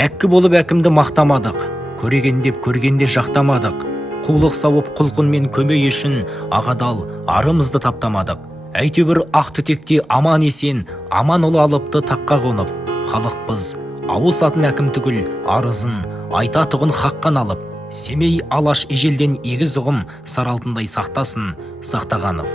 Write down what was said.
Әккі болып әкімді мақтамадық, көреген деп көргенде жақтамадық. Қулық сауып құлқынмен көмей үшін ағадал арымызды таптамадық. Әйтеуір ақ түтекте аман есен, аман ұлы алыпты таққа қонып. Халықпыз, ауысатын әкім түгіл, арызын айтатұғын хаққан алып. Семей алаш ежелден егіз ұғым саралтындай сақтасын Сақтағанов.